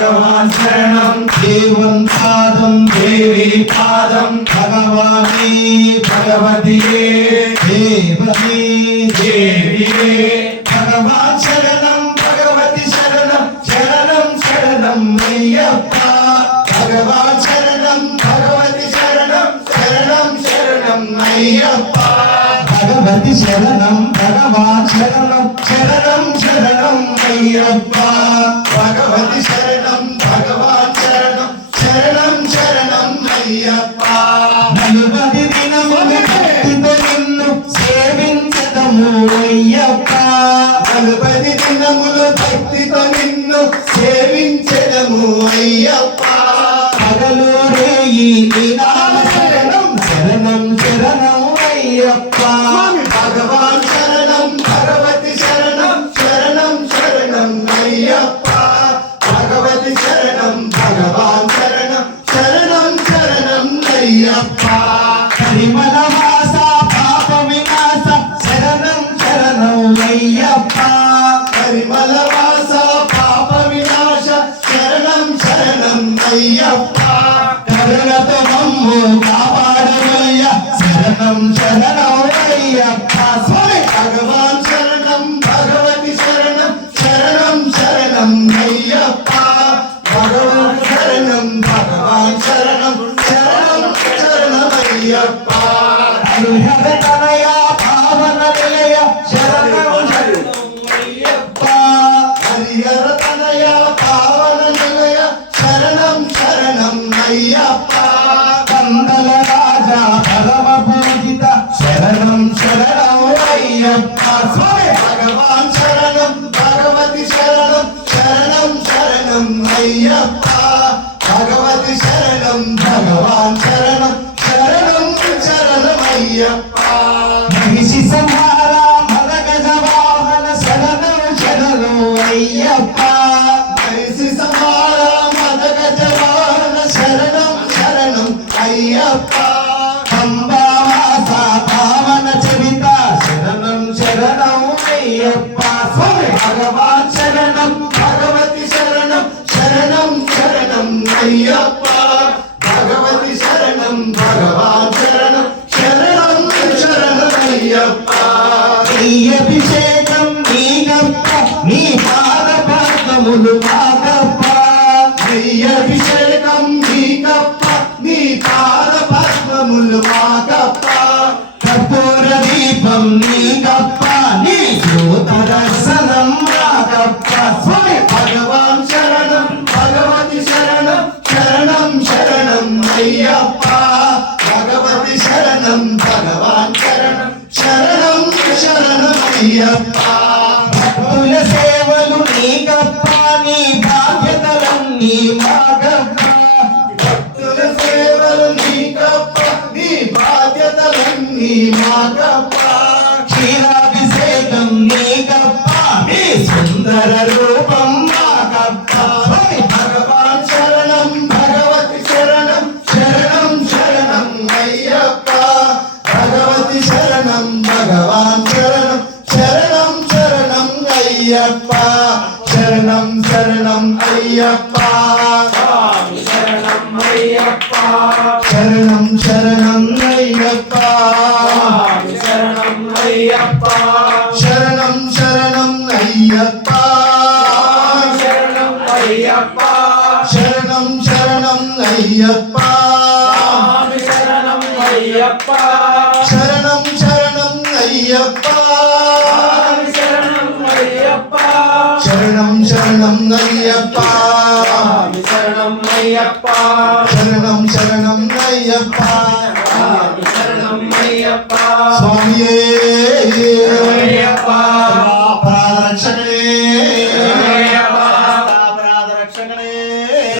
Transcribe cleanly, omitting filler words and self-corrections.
भगवान शरणं देवं पादं देवी पादं भगवानी भगवतिये देवनी देविये भगवान शरणं भगवती शरणं शरणं शरणं अय्यप्पा भगवान शरणं भगवती शरणं शरणं शरणं अय्यप्पा भगवती शरणं भगवान शरणं शरणं शरणं अय्यप्पा भगवती शरणं भगवान शरणं शरणं शरणं अय्यप्पा నలుబది దినములు భక్తితో నిన్ను సేవించదము అయ్యప్పా నలుబది దినములు భక్తితో నిన్ను సేవించదము అయ్యప్పా పగలు రేయి నీ నామ శరణం శరణం శరణం అయ్యప్పా భగవాన్ శరణం భగవతి శరణం శరణం శరణం అయ్యప్పా భగవతి శరణం భగవాన్ శరణం శరణం శరణం అయ్యప్పా పరిమళ వాస పాప వినాశ శరణం శరణం అయ్యప్పా పరిమళ వాస పాప వినాశ శరణం శరణం అయ్యప్పా కరుణతో మమ్ము కాపాడవయ్య శరణం శరణం అయ్యప్పా స్వామి భగవాన్ శరణం భగవతి శరణం శరణం శరణం అయ్యప్పా భగవాన్ శరణం భగవాన్ శరణం శరణం శరణం అయ్యప్పా హరిహర తనయ పావన నిలయ శరణం శరణం అయ్యప్పా హరిహర తనయ పావన నిలయ శరణం శరణం అయ్యప్పా కందల రాజా పరమ పూజిత శరణం శరణం అయ్యప్పా స్వామి భగవాన్ శరణం భగవతి శరణం శరణం శరణం అయ్యప్పా భగవతి శరణం భగవాన్ శరణం శరణం శరణం అయ్యప్పా మహిషి సంహార మదగజ వాహన శరణం శరణం అయ్యప్పా మహిషి సంహార మదగజ వాహన శరణం శరణం అయ్యప్పా అంబావాస పావన చరిత శరణం శరణం అయ్యప్పా స్వామి భగవాన్ శరణం భగవతి శరణం శరణం శరణం అయ్యప్పా భగవతి శరణం భగవాన్ శరణం శరణం శరణం అయ్యప్పా నీ అభిషేకం నీకప్ప నీ పాద పద్మములు మాకప్ప నీ అభిషేకం నీకప్ప నీ పాద పద్మములు మాకప్ప కర్పూర దీపం నీకప్ప నీ జ్యోతరసనం మాకప్ప స్వామి భగవాన్ శరణం భగవతి శరణం శరణం శరణం అయ్యప్పా భగవతి శరణం భగవాన్ శరణం శరణం శరణం అయ్యప్పా భక్తుల సేవలు నీకప్ప నీ బాధ్యతలన్నీ మాకప్ప భక్తుల సేవలు నీకప్ప నీ బాధ్యతలన్నీ మాకప్ప క్షీరాభిషేకం నీకప్ప నీ సుందర రూపం మాకప్ప భగవాన్ శరణం భగవతి శరణం శరణం శరణం అయ్యప్ప భగవతి శరణం భగవాన్ శరణం శరణం శరణం అయ్యప్ప శరణం శరణం అయ్యప్ప स्वामी शरणं अय्यप्प శరణం శరణం అయ్యప్ప स्वामी शरणं अय्यप्प శరణం శరణం అయ్యప్ప शरणं अय्यप्प శరణం శరణం అయ్యప్ప स्वामी शरणं अय्यप्प శరణం శరణం అయ్యప్ప स्वामी शरणं अय्यप्प శరణం శరణం అయ్యప్ప स्वामी शरणं अय्यप्प శరణం శరణం అయ్యప్ప स्वामी शरणं अय्यप्प స్వామియే